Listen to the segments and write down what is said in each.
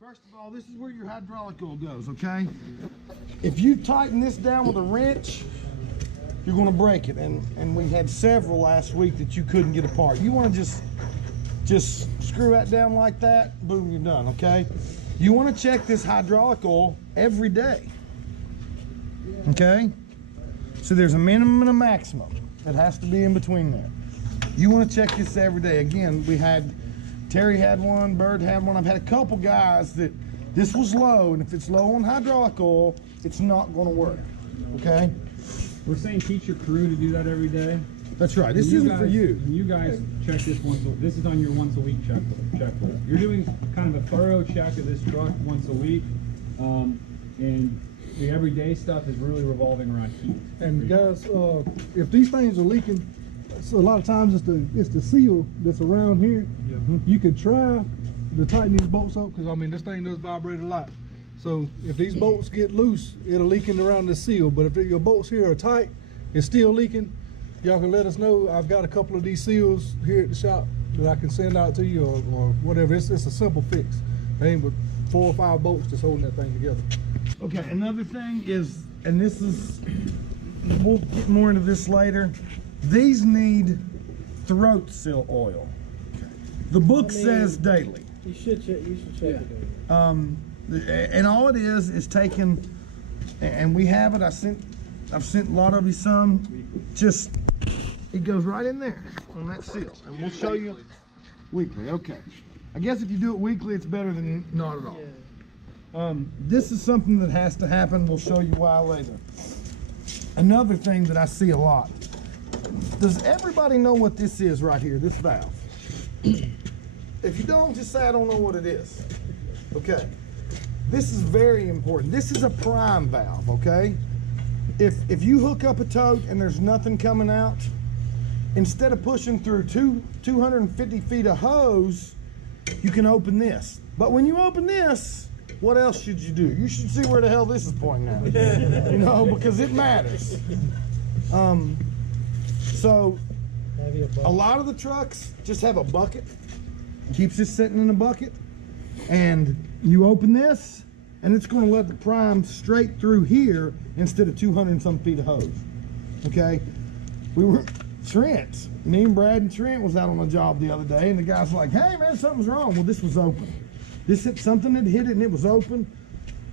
First of all, this is where your hydraulic oil goes, okay? If you tighten this down with a wrench, you're gonna break it. And we had several last week that you couldn't get apart. You wanna just screw that down like that, boom, you're done, okay? You wanna check this hydraulic oil every day, okay? So there's a minimum and a maximum. It has to be in between there. You wanna check this every day. Again, Terry had one, Bird had one. I've had a couple guys that this was low, and if it's low on hydraulic oil, it's not gonna work, okay? We're saying teach your crew to do that every day. That's right, this isn't for you. You guys check this this is on your once a week checklist. You're doing kind of a thorough check of this truck once a week, and the everyday stuff is really revolving around heat. And guys, if these things are leaking, so a lot of times it's the seal that's around here. You could try to tighten these bolts up, because I mean this thing does vibrate a lot. So if these bolts get loose, it'll leak in around the seal. But if your bolts here are tight, it's still leaking, y'all can let us know. I've got a couple of these seals here at the shop that I can send out to you, or whatever. It's a simple fix. They ain't but 4 or 5 bolts just holding that thing together. Okay, another thing is, and this is, we'll get more into this later, these need throat seal oil. The book says daily. You should check it daily. And all it is taking, and we have it, I've sent a lot of you some, just, it goes right in there on that seal. And we'll show you weekly, okay. I guess if you do it weekly, it's better than not at all. Yeah. This is something that has to happen. We'll show you why later. Another thing that I see a lot. Does everybody know what this is right here, this valve? If you don't, just say I don't know what it is. Okay. This is very important. This is a prime valve, okay? If you hook up a tote and there's nothing coming out, instead of pushing through 250 feet of hose, you can open this. But when you open this, what else should you do? You should see where the hell this is pointing at. You know, because it matters. So a lot of the trucks just have a bucket, keeps it sitting in a bucket, and you open this and it's going to let the prime straight through here instead of 200 and some feet of hose. Okay, Trent, me and Brad and Trent was out on a job the other day, and the guy's like, hey man, something's wrong. Well, this was open. Something had hit it and it was open.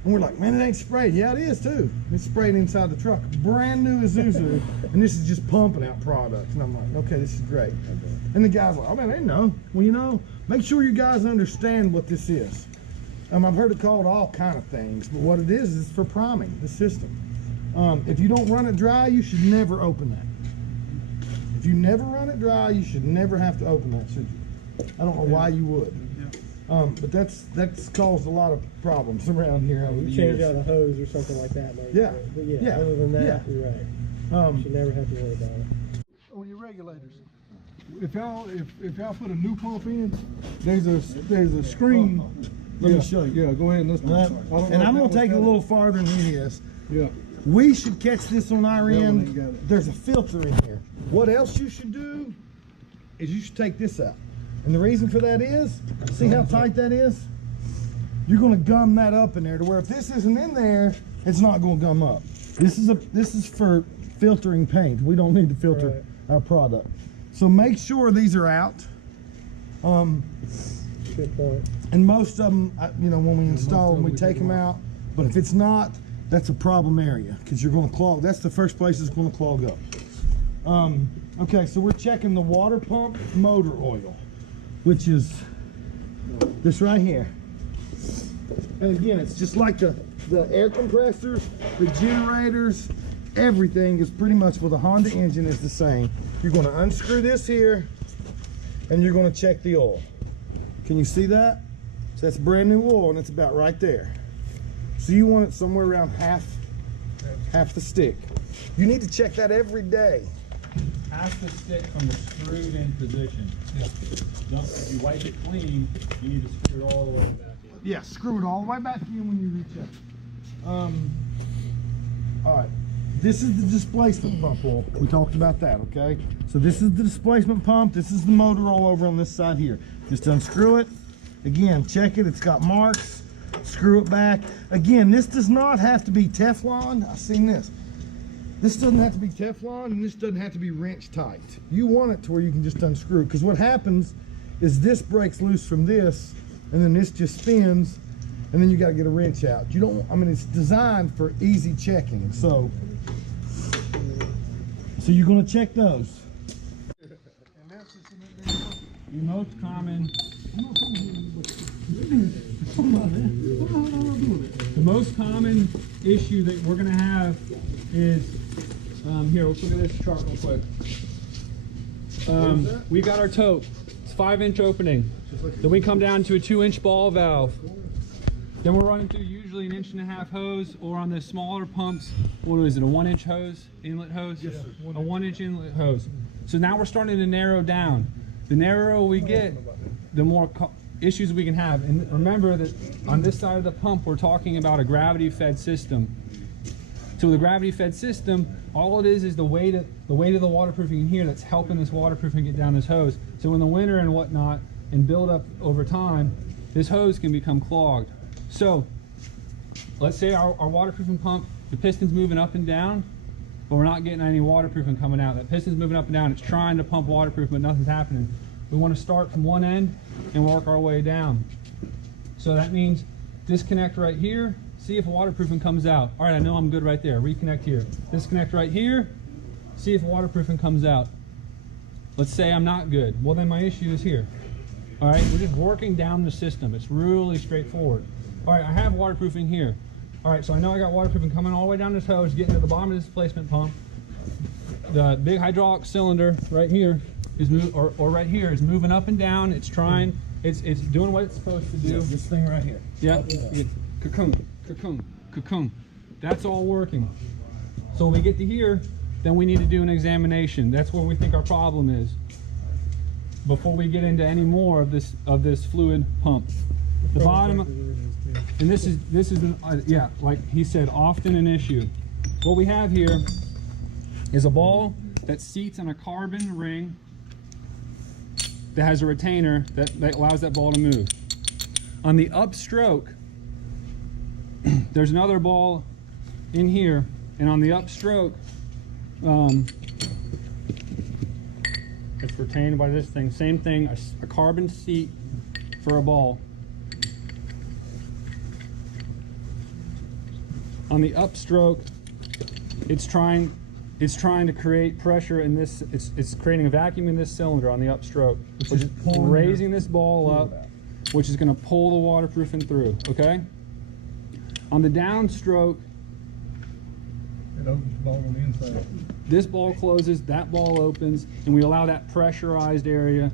And we're like, man, it ain't sprayed. Yeah, it is too. It's sprayed inside the truck. Brand new Isuzu. And this is just pumping out product. And I'm like, okay, this is great. And the guy's like, oh man, they know. Well, you know, make sure you guys understand what this is. I've heard it called all kind of things, but what it is for priming the system. If you don't run it dry, you should never open that. If you never run it dry, you should never have to open that, should you? I don't know why you would. But that's caused a lot of problems around here over the years. Change out a hose or something like that, maybe. Yeah. But yeah, other than that, you're right. You should never have to worry about it. On your regulators, if y'all put a new pump in, there's a screen. Let me show you. Yeah, go ahead. And I'm gonna take it a little farther than he is. Yeah. We should catch this on our end. Got it. There's a filter in here. What else you should do is you should take this out. And the reason for that is, see how tight that is? You're gonna gum that up in there to where if this isn't in there, it's not gonna gum up. This is for filtering paint. We don't need to filter our product. So make sure these are out. Good point. And most of them, you know, when we install them, we take them out. But if it's not, that's a problem area because you're gonna clog. That's the first place it's gonna clog up. Okay, so we're checking the water pump motor oil, which is this right here. And again, it's just like the air compressors, the generators, everything is pretty much with a Honda engine is the same. You're going to unscrew this here and you're going to check the oil. Can you see that? So that's brand new oil and it's about right there. So you want it somewhere around half the stick. You need to check that every day. Half the stick from the screwed in position. If you wipe it clean, you need to screw it all the way back in. Yeah, screw it all the way back in when you recheck. All right, this is the displacement pump oil. We talked about that, okay? So this is the displacement pump. This is the motor oil over on this side here. Just unscrew it. Again, check it. It's got marks. screw it back. Again, this does not have to be Teflon. I've seen this. This doesn't have to be Teflon, and this doesn't have to be wrench tight. You want it to where you can just unscrew, because what happens is this breaks loose from this, and then this just spins, and then you got to get a wrench out. You don't, I mean, it's designed for easy checking. So you're going to check those. The most common issue that we're going to have is here, let's look at this chart real quick. We got our tote. It's 5-inch opening. Then we come down to a 2-inch ball valve. Then we're running through usually an 1.5-inch hose, or on the smaller pumps, what is it, a 1-inch hose, inlet hose? Yes, sir. A 1-inch inlet hose. So now we're starting to narrow down. The narrower we get, the more issues we can have. And remember that on this side of the pump, we're talking about a gravity-fed system. So the gravity-fed system, all it is the weight of the waterproofing in here that's helping this waterproofing get down this hose. So in the winter and whatnot, and build up over time, this hose can become clogged. So let's say our waterproofing pump, the piston's moving up and down, but we're not getting any waterproofing coming out. That piston's moving up and down. It's trying to pump waterproof, but nothing's happening. We want to start from one end and work our way down. So that means disconnect right here. See if waterproofing comes out. All right, I know I'm good right there. Reconnect here. Disconnect right here. See if waterproofing comes out. Let's say I'm not good. Well, then my issue is here. All right, we're just working down the system. It's really straightforward. All right, I have waterproofing here. All right, so I know I got waterproofing coming all the way down this hose, getting to the bottom of this displacement pump. The big hydraulic cylinder right here is right here is moving up and down. It's trying. It's doing what it's supposed to do. Yeah, this thing right here. Yep. Cocoon, cocoon, cocoon. That's all working. So when we get to here, then we need to do an examination. That's where we think our problem is, before we get into any more of this fluid pump. The bottom, and this is yeah, like he said, often an issue. What we have here is a ball that seats on a carbon ring that has a retainer that allows that ball to move. On the upstroke, there's another ball in here, and on the upstroke, it's retained by this thing. Same thing, a carbon seat for a ball. On the upstroke, it's trying to create pressure in this. It's creating a vacuum in this cylinder on the upstroke, which is raising this ball up, which is going to pull the waterproofing through. Okay. On the downstroke, It opens the ball on the inside. this ball closes, that ball opens, and we allow that pressurized area,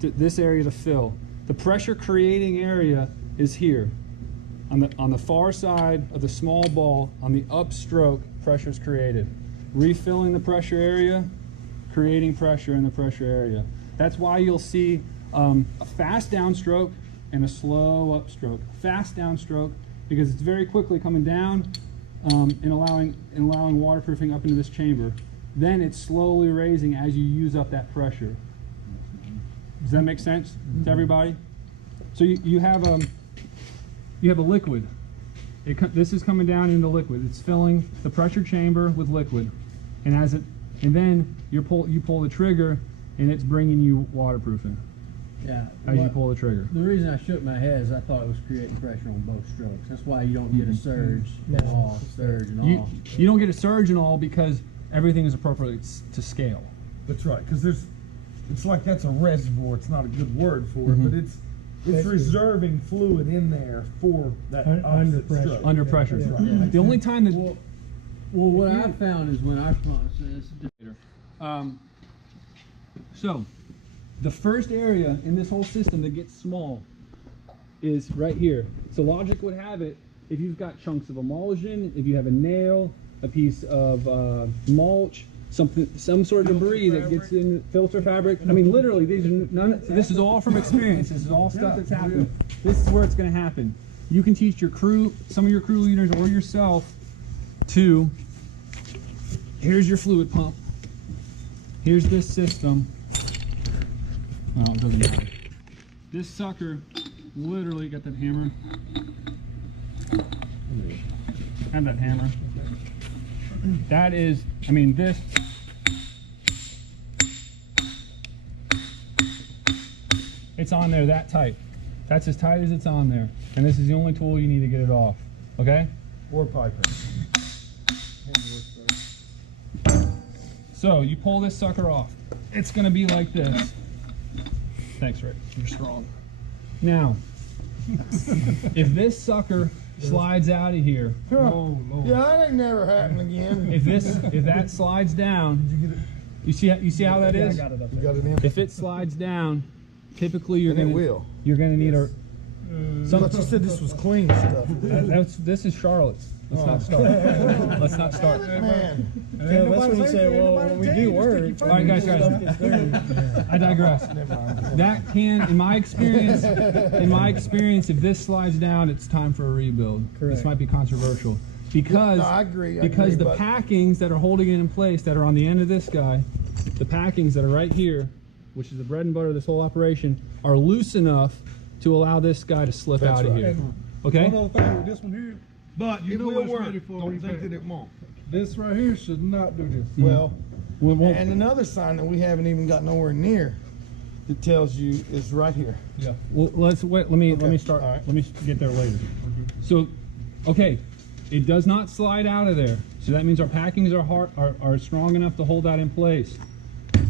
this area to fill. The pressure creating area is here. On the far side of the small ball, on the upstroke, pressure is created. Refilling the pressure area, creating pressure in the pressure area. That's why you'll see a fast downstroke and a slow upstroke. Fast downstroke because it's very quickly coming down and allowing waterproofing up into this chamber. Then it's slowly raising as you use up that pressure. Does that make sense to everybody? So you have a liquid. This is coming down into liquid. It's filling the pressure chamber with liquid, and then you pull the trigger, and it's bringing you waterproofing. Yeah. As you pull the trigger. The reason I shook my head is I thought it was creating pressure on both strokes. That's why you don't get a surge and all, surge and all. You don't get a surge and all because everything is appropriately to scale. That's right, because it's like that's a reservoir. It's not a good word for it, but it's reserving fluid in there for that under pressure. stroke. Under pressure. That's right. The only time that Well, what I found is when I so the first area in this whole system that gets small is right here. So logic would have it, if you've got chunks of emulsion, if you have a nail, a piece of mulch, some sort of debris that gets in filter fabric. I mean, literally, this is all from experience. This is all stuff that's happened. This is where it's going to happen. You can teach your crew, some of your crew leaders or yourself, to, here's your fluid pump. Here's this system. Well, it doesn't matter. This sucker, literally, got that hammer. Have that hammer. That is, I mean, this. It's on there that tight. That's as tight as it's on there. And this is the only tool you need to get it off. Okay? Or piping. So you pull this sucker off. It's gonna be like this. Thanks, Rick. You're strong. Now, if this sucker slides out of here, Oh, Lord. Yeah, that ain't never happened again. if that slides down, you see how that is? I got it up You there. got it in? If it slides down, typically you're And it gonna will. you're gonna need a. I thought you said this was clean stuff. This is Charlotte's. Let's not start. Let's not start. Man. Yeah, that's when you say, well, when we do work, All right, guys. I digress. That can, in my experience, if this slides down, it's time for a rebuild. Correct. This might be controversial because No, I agree. because the but packings that are holding it in place, that are on the end of this guy, the packings that are right here, which is the bread and butter of this whole operation, are loose enough to allow this guy to slip That's out of right. here. Okay. One other thing with this one here, But You it know will what's work. ready for Don't repair. think that it won't. this right here should not do this. Well, Well, and another sign that we haven't even got nowhere near that tells you is right here. Well, let's wait. Let me start. All right. Let me get there later. So, okay, it does not slide out of there. So that means our packings are strong enough to hold that in place.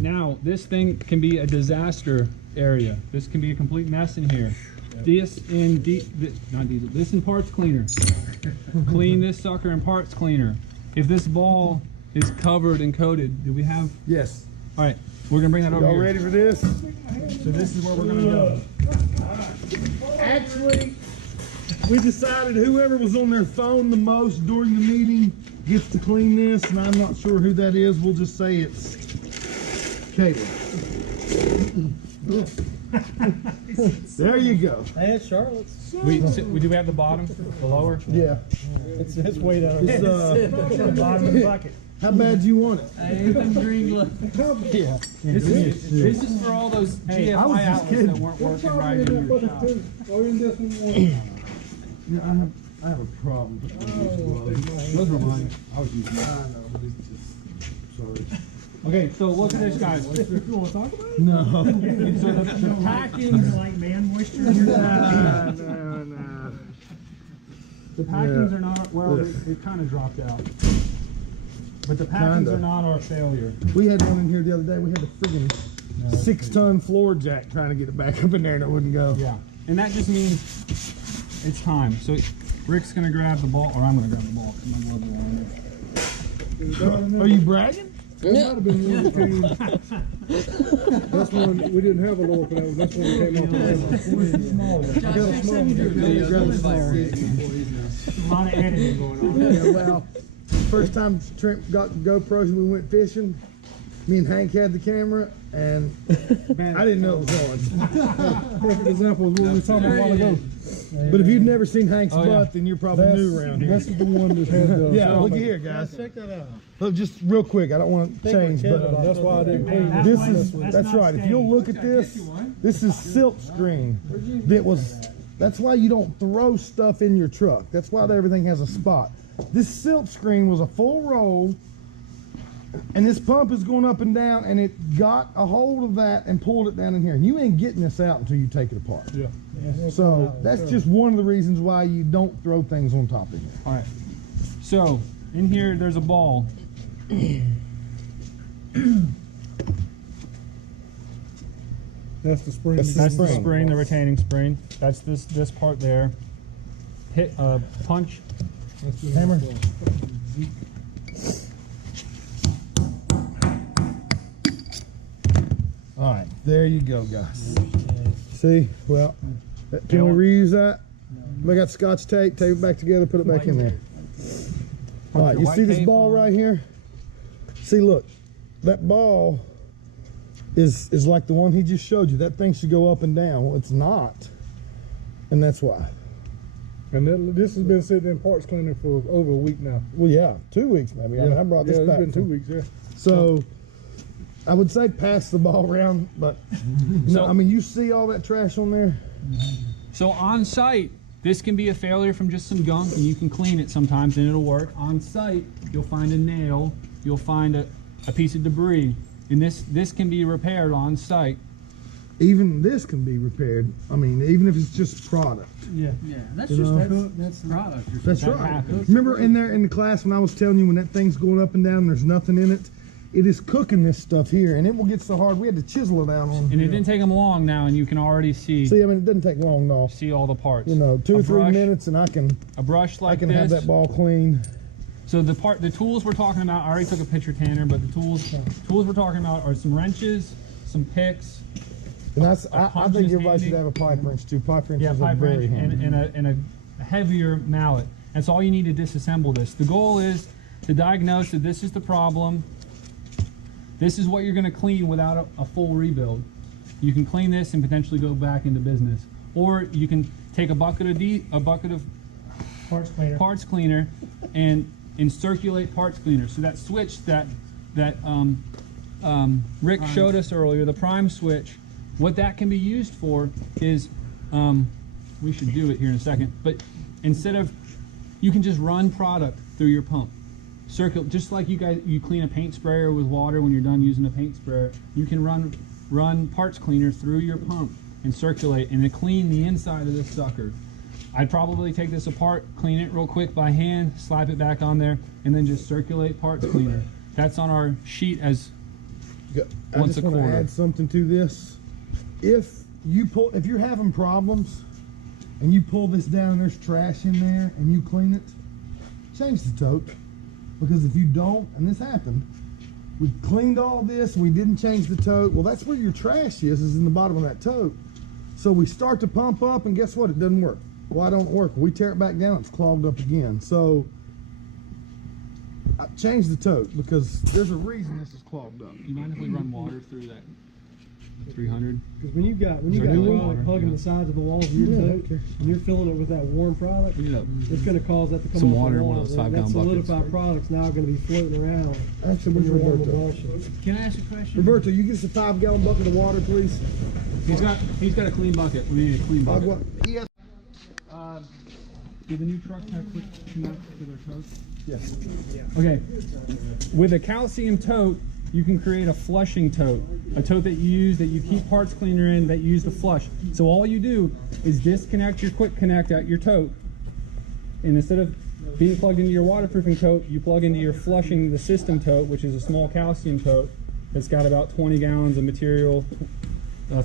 Now, this thing can be a disaster area. This can be a complete mess in here. This in this in parts cleaner. Clean this sucker in parts cleaner. If this ball is covered and coated, do we have? Yes. All right, we're gonna bring that over Y'all here. ready for this? So this is where we're gonna go. Actually, we decided whoever was on their phone the most during the meeting gets to clean this, and I'm not sure who that is. We'll just say it's Caleb. There you go. Hey, it's Charlotte's. Do we have the bottom, the lower? Yeah. It's way down It's, It's on the bottom of the bucket. how bad do you want it? Yeah. This is for all those GFI I was just outlets kidding. that weren't working right in your shop. Or in this one. Yeah, I have a problem. Those were mine. I was using I them. know, but it's just, sorry. Okay, so look at this, guys. You want to talk about it? No. So the packings, Like man moisture. the packings are not, well, it kind of dropped out. But the packings Kinda. are not our failure. We had one in here the other day. We had a friggin' 6-ton floor jack trying to get it back up in there and it wouldn't go. Yeah. And that just means it's time. So Rick's gonna grab the ball, or I'm gonna grab the ball because my gloves are on there. Are you bragging? That might have been one that came. That's one, we didn't have a lower for that one. That's one that came off the Josh, next time you do it, grab don't the invite small. Rick. A lot of editing going on. Yeah, well, first time Trent got GoPros and we went fishing, me and Hank had the camera and I didn't know it was on. perfect example is what we were talking about a while ago. But if you've never seen Hank's Oh, yeah. butt, then you're probably new around here. That's the one that had the. Yeah, look at here, guys. Check that out. Look, just real quick, I don't want to change, but That's why I didn't clean it. this That's is, not that's right. If you'll look at this, this is silk screen. That's why you don't throw stuff in your truck. That's why everything has a spot. This silk screen was a full roll, and this pump is going up and down, and it got a hold of that and pulled it down in here. And you ain't getting this out until you take it apart. Yeah. So that's just one of the reasons why you don't throw things on top of here. All right. So in here, there's a ball. That's the spring. That's That's the spring. spring, the retaining spring. That's this part there. Hit punch. That's the Hammer. All right, there you go, guys. See, well, can we reuse that? We got scotch tape, tape it back together, put it back in there. All right, you see this ball right here? See, look, that ball is like the one he just showed you. That thing should go up and down. Well, it's not, and that's why. And this has been sitting in parts cleaner for over a week now. Well, yeah, 2 weeks maybe. I mean, I brought this it's back. been 2 from- weeks, yeah. So I would say pass the ball around, but no, I mean, you see all that trash on there? So on site, This can be a failure from just some gunk, and you can clean it sometimes and it'll work. On site, you'll find a nail, you'll find a piece of debris, and this can be repaired on site. Even this can be repaired. I mean, even if it's just product. Yeah. Yeah, that's You just know? that's product. Or That's something. right. happens. Remember in there in the class when I was telling you when that thing's going up and down and there's nothing in it? It is cooking this stuff here, and it will get so hard we had to chisel it down on. And it didn't take them long now, and you can already see See, I mean, it doesn't take long, no. see all the parts. You know, 2 or 3 brush, minutes, and I can a brush like have this. that ball clean. So the tools we're talking about, I already took a picture, Tanner, but the tools we're talking about are some wrenches, some picks. And I punch think is everybody handy. should have a pipe wrench too. Pipe wrenches Yeah, are pipe very wrench handy. and a heavier mallet. That's all you need to disassemble this. The goal is to diagnose that this is the problem. This is what you're going to clean without a full rebuild. You can clean this and potentially go back into business, or you can take a bucket of Parts cleaner. and circulate parts cleaner. So that switch that Rick showed us earlier, the prime switch, what that can be used for is, we should do it here in a second, but instead of, you can just run product through your pump. Just like you clean a paint sprayer with water when you're done using a paint sprayer, you can run parts cleaner through your pump and circulate and then clean the inside of this sucker. I'd probably take this apart, clean it real quick by hand, slap it back on there, and then just circulate parts cleaner. That's on our sheet as I once just a want to quarter. add something to this. If you're having problems and you pull this down and there's trash in there and you clean it, change the tote. Because if you don't, and this happened, we cleaned all this and we didn't change the tote. Well, that's where your trash is in the bottom of that tote. So we start to pump up and guess what? It doesn't work. Why don't it work? We tear it back down, it's clogged up again. So I changed the tote because there's a reason this is clogged up. You mind if we run water through that 300? Because when you got Circulate product water, hugging yeah. the sides of the walls of your Yeah, tote, okay. and you're filling it with that warm product, Look it up. it's going to cause that to come Some off water the in one wall. of those That 5-gallon buckets. solidified product's now going to be floating around. Actually, in where's your warm Roberto? emulsion. Can I ask a question? Roberto, you get us a 5-gallon bucket of water, please. He's got a clean bucket. We need a clean bucket. Yes. Do the new trucks have quick connect to their totes? Yes. Okay. With a calcium tote, you can create a flushing tote. A tote that you keep parts cleaner in, that you use to flush. So all you do is disconnect your quick connect at your tote, and instead of being plugged into your waterproofing tote, you plug into your flushing the system tote, which is a small calcium tote that's got about 20 gallons of material,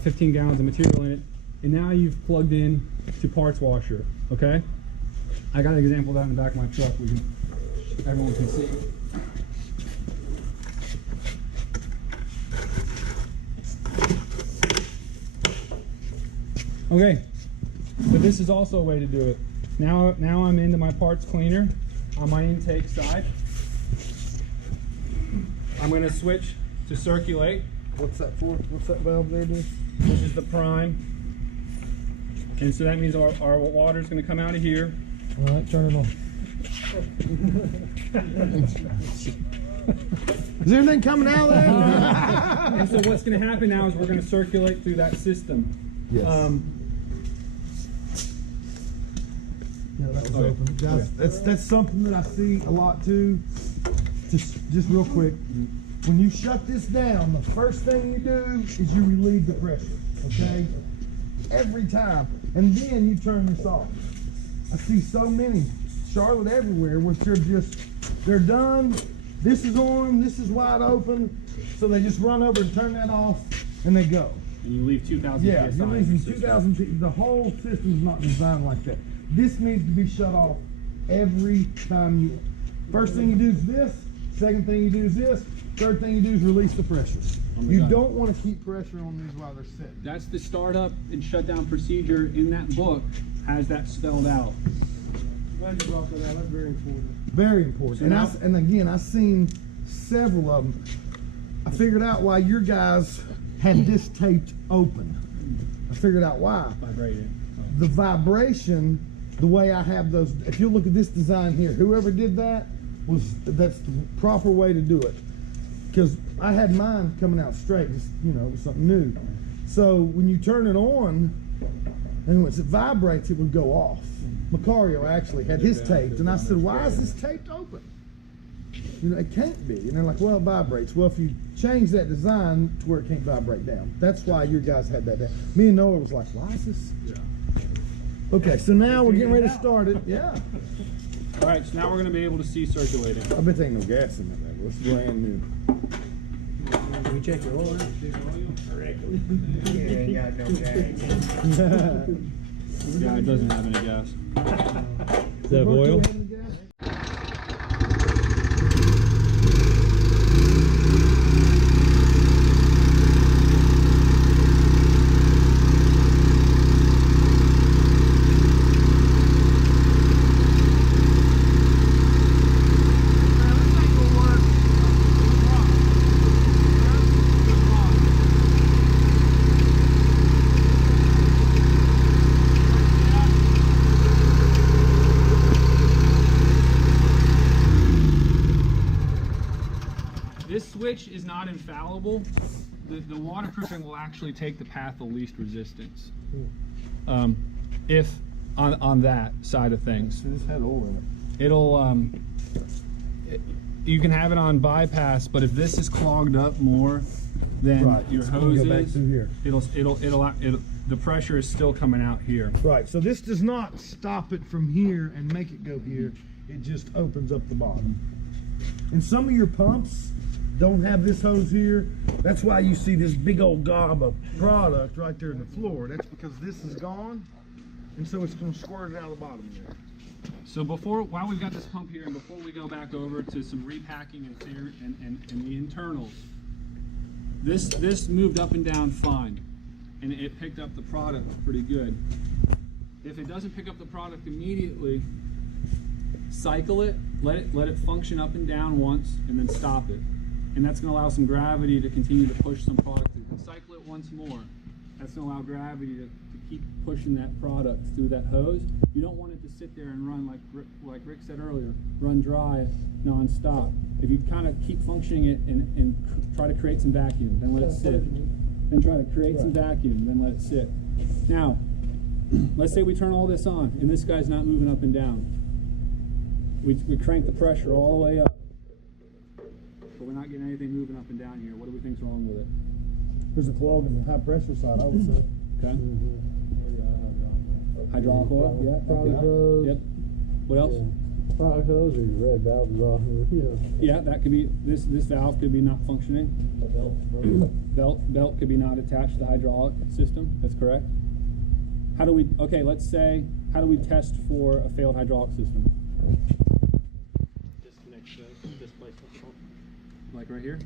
15 gallons of material in it, and now you've plugged in to parts washer. Okay. I got an example of that in the back of my truck. Everyone can see. Okay, but this is also a way to do it. Now I'm into my parts cleaner on my intake side. I'm going to switch to circulate. What's that for? What's that valve there do? This is the prime. And so that means our water is going to come out of here. All right, turn it on. Is anything coming out of there? And so what's going to happen now is we're going to circulate through that system. Yes. Yeah, that was Okay. open. Guys, Okay. that's something that I see a lot too. Just real quick. When you shut this down, the first thing you do is you relieve the pressure. Okay? Every time. And then you turn this off. I see so many, Charlotte everywhere, which they're done. This is on, this is wide open. So they just run over and turn that off and they go. And you leave 2,000 Yeah, PSI. you're leaving 2,000 feet. The whole system's not designed like that. This needs to be shut off every time you. First thing you do is this. Second thing you do is this. Third thing you do is release the pressure. Oh my You God. don't want to keep pressure on these while they're sitting. That's the startup and shutdown procedure in that book, has that spelled out. Glad you brought that out. That's very important. Very important. So And, now- and again, I've seen several of them. I figured out why your guys had this taped open. I figured out why. Vibrated. The vibration, the way I have those, if you look at this design here, whoever did that, that's the proper way to do it. Because I had mine coming out straight, just, it was something new. So when you turn it on, and once it vibrates, it would go off. Macario actually had his taped, and I said, why is this taped open? You know, it can't be. And they're like, well, it vibrates. Well, if you change that design to where it can't vibrate down, that's why your guys had that down. Me and Noah was like, why is this? Yeah. Okay, so now we're getting ready to start it. Yeah. All right, so now we're going to be able to see circulating. I bet there ain't no gas in that. It's brand new. Can we check your oil? Yeah, it doesn't have any gas. Does that have oil? This switch is not infallible. The waterproofing will actually take the path of least resistance. If on that side of things. This had oil in it. It'll you can have it on bypass, but if this is clogged up more than your hose go back is, through here. the pressure is still coming out here. Right, so this does not stop it from here and make it go here. It just opens up the bottom. And some of your pumps don't have this hose here. That's why you see this big old gob of product right there in the floor. That's because this is gone, and so it's going to squirt it out of the bottom there. So while we've got this pump here, and before we go back over to some repacking and the internals, this moved up and down fine, and it picked up the product pretty good. If it doesn't pick up the product immediately, cycle it, let it function up and down once, and then stop it. And that's going to allow some gravity to continue to push some product through. Cycle it once more. That's going to allow gravity to keep pushing that product through that hose. You don't want it to sit there and run like Rick said earlier, run dry non-stop. If you kind of keep functioning it and try to create some vacuum, then let it sit. Then try to create some vacuum, then let it sit. Now, let's say we turn all this on and this guy's not moving up and down. We crank the pressure all the way up, but we're not getting anything moving up and down here. What do we think's wrong with it? There's a clog in the high pressure side, I would say. Okay. Hydraulic oil? Yeah. Product hose. Yep. What else? Yeah. Product hose or your red valve is off. Yeah, that could be, this valve could be not functioning. Belt could be not attached to the hydraulic system. That's correct. How do we test for a failed hydraulic system? Disconnect displacement pump. Like right here.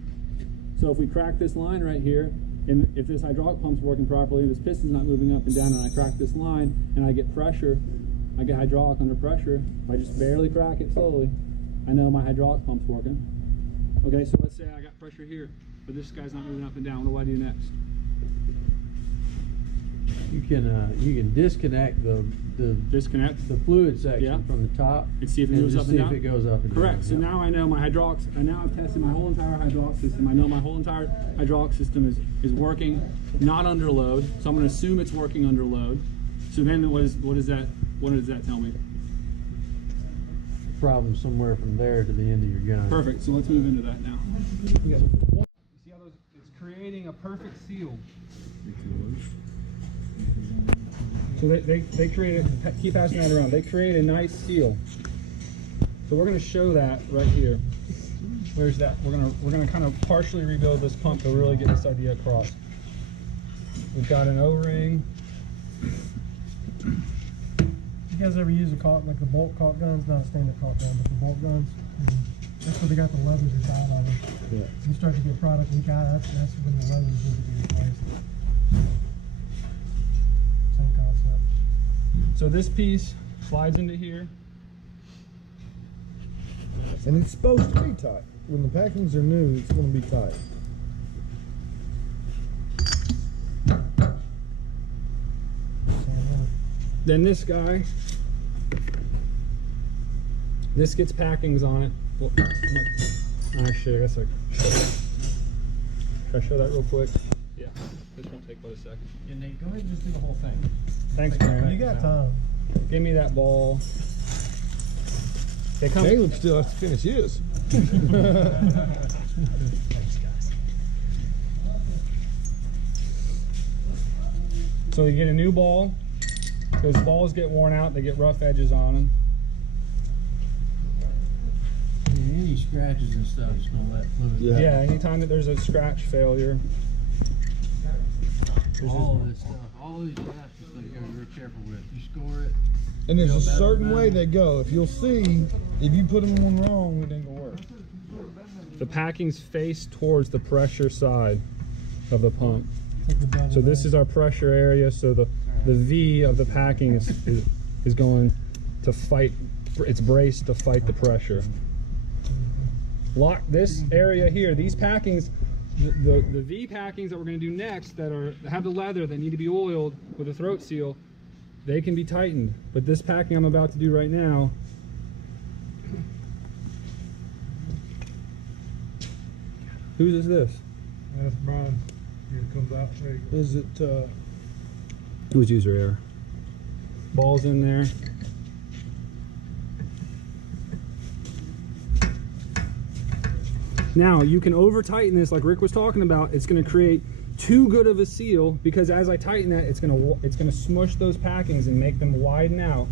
So if we crack this line right here, and if this hydraulic pump's working properly, this piston's not moving up and down, and I crack this line, and I get pressure, I get hydraulic under pressure, if I just barely crack it slowly, I know my hydraulic pump's working. Okay, so let's say I got pressure here, but this guy's not moving up and down. What do I do next? You can disconnect the fluid section from the top and see if it moves up and down. See if it goes up and down. Correct. So now I know my hydraulics. And now I've tested my whole entire hydraulic system. I know my whole entire hydraulic system is working not under load. So I'm going to assume it's working under load. So then what does that tell me? Problem somewhere from there to the end of your gun. Perfect. So let's move into that now. You see how it's creating a perfect seal. So they create keep passing that around. They create a nice seal. So we're going to show that right here. Where's that? We're gonna kind of partially rebuild this pump to really get this idea across. We've got an O-ring. You guys ever use a caulk, like the bolt caulk guns? Not a standard caulk gun, but the bolt guns. That's where they got the levers inside of them. Yeah. You start to get product leak out, that's when the levers need to be replaced. Same concept. So this piece slides into here. And it's supposed to be tight. When the packings are new, it's going to be tight. Then this guy, this gets packings on it. Well, actually, I guess should I show that real quick? Yeah, this won't take but a second. Yeah, Nate, go ahead and just do the whole thing. Thanks, Mary. You got time. Give me that ball. It comes. Caleb still has to finish his. So you get a new ball. Those balls get worn out, they get rough edges on them. Yeah, any scratches and stuff is gonna let fluid. Yeah, anytime that there's a scratch failure. All of this stuff, all these gaps, you gotta be real careful with. You score it. And there's a Feel better certain about way it. they go. If you'll see, if you put them on wrong, it ain't gonna work. The packing's face towards the pressure side of the pump. Take the double So this back. is our pressure area. So the V of the packing is going to fight. It's braced to fight the pressure. Lock this area here. These packings, the V packings that we're going to do next that have the leather that need to be oiled with a throat seal, they can be tightened. But this packing I'm about to do right now, whose is this? That's mine. Here it comes out. There you go. Is it, It was user error. Balls in there. Now you can over tighten this like Rick was talking about. It's going to create too good of a seal because as I tighten that, it's going to smush those packings and make them widen out.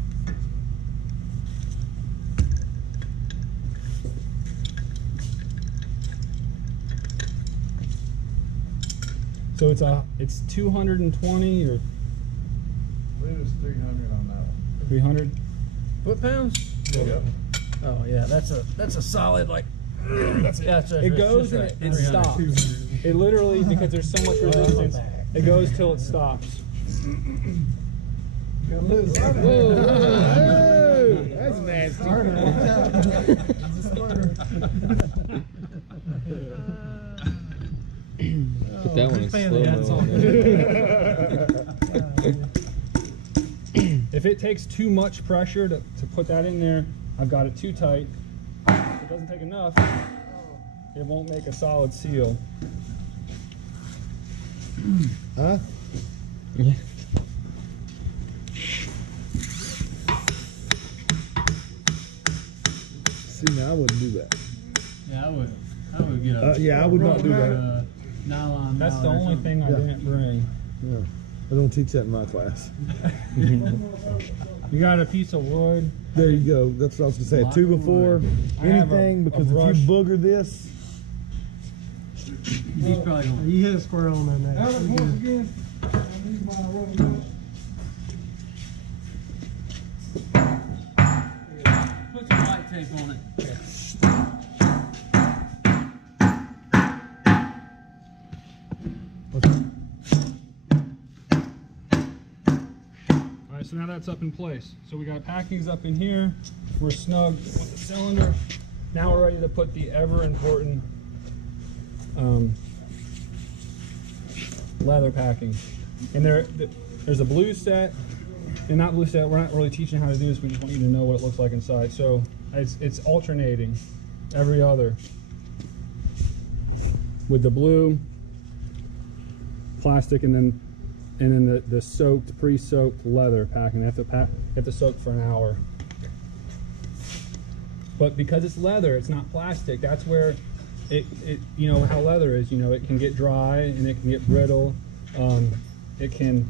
So it's 220 or I believe it's 300 on that one. 300. Foot-pounds? Yeah. Oh yeah, that's a solid like. It goes and it stops. It literally, because there's so much resistance, it goes till it stops. whoa, that's nasty. Put that one in Fan of that slow mo. If it takes too much pressure to put that in there, I've got it too tight. If it doesn't take enough, it won't make a solid seal. Huh? See, now I wouldn't do that. Yeah, I would get a. Yeah, I would not do that. Nylon. That's the mallet or only something. thing I didn't bring. Yeah. I don't teach that in my class. You got a piece of wood. There you go. That's what I was gonna say. A Lock 2 of before I have anything, a because brush. if you booger this, He's probably gonna. You hit a squirrel on that neck. Alex, You once good. again, I need my rubber band. Put some light tape on it. All right, so now that's up in place. So we got packings up in here. We're snug with the cylinder. Now we're ready to put the ever important leather packing. And there's a blue set, and not blue set. We're not really teaching how to do this. We just want you to know what it looks like inside. So it's alternating every other with the blue plastic, and then the soaked, pre-soaked leather packing. They have to soak for an hour. But because it's leather, it's not plastic. That's where it you know how leather is. You know, it can get dry and it can get brittle. It can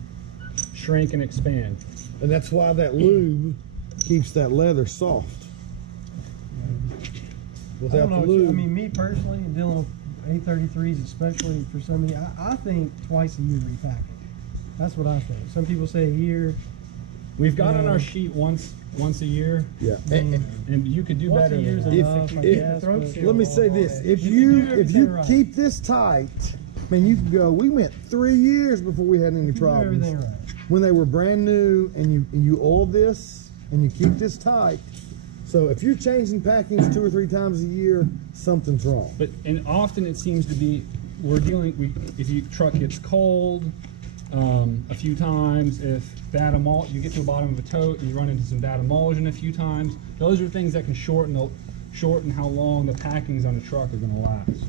shrink and expand. and that's why that lube keeps that leather soft. I Without don't the know. lube, I mean, me personally, dealing with A33s, especially for somebody, I think twice a year repacking. That's what I think. Some people say a year. We've got on Yeah. our sheet once a year, yeah. I mean, and you could do once better a year's than that. enough, I if- guess, but- Let me say this: if You you can do everything keep this tight, man, you can go. We went 3 years before we had any You do problems. everything right. When they were brand new, and you oil this and you keep this tight. So if you're changing packings 2 or 3 times a year, something's wrong. But and often it seems to be if your truck gets cold a few times, if bad you get to the bottom of a tote and you run into some bad emulsion a few times, those are things that can shorten how long the packings on the truck are going to last.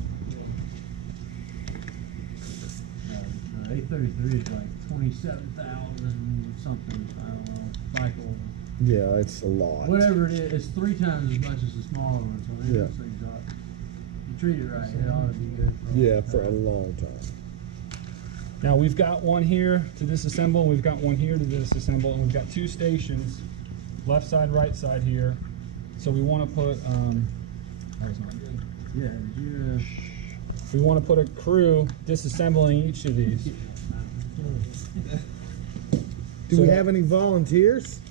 833 is like 27,000 something. I don't know. cycle. Yeah, it's a lot. Whatever it is, it's 3 times as much as the smaller one. So maybe Yeah. those things ought, you treat it right, it ought to be good. Yeah, for a long time. Now we've got one here to disassemble, and we've got one here to disassemble, and we've got 2 stations, left side, right side here. So we want to put, that was not good. Yeah, did you, We want to put a crew disassembling each of these. Do we have any volunteers?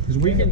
Because we can,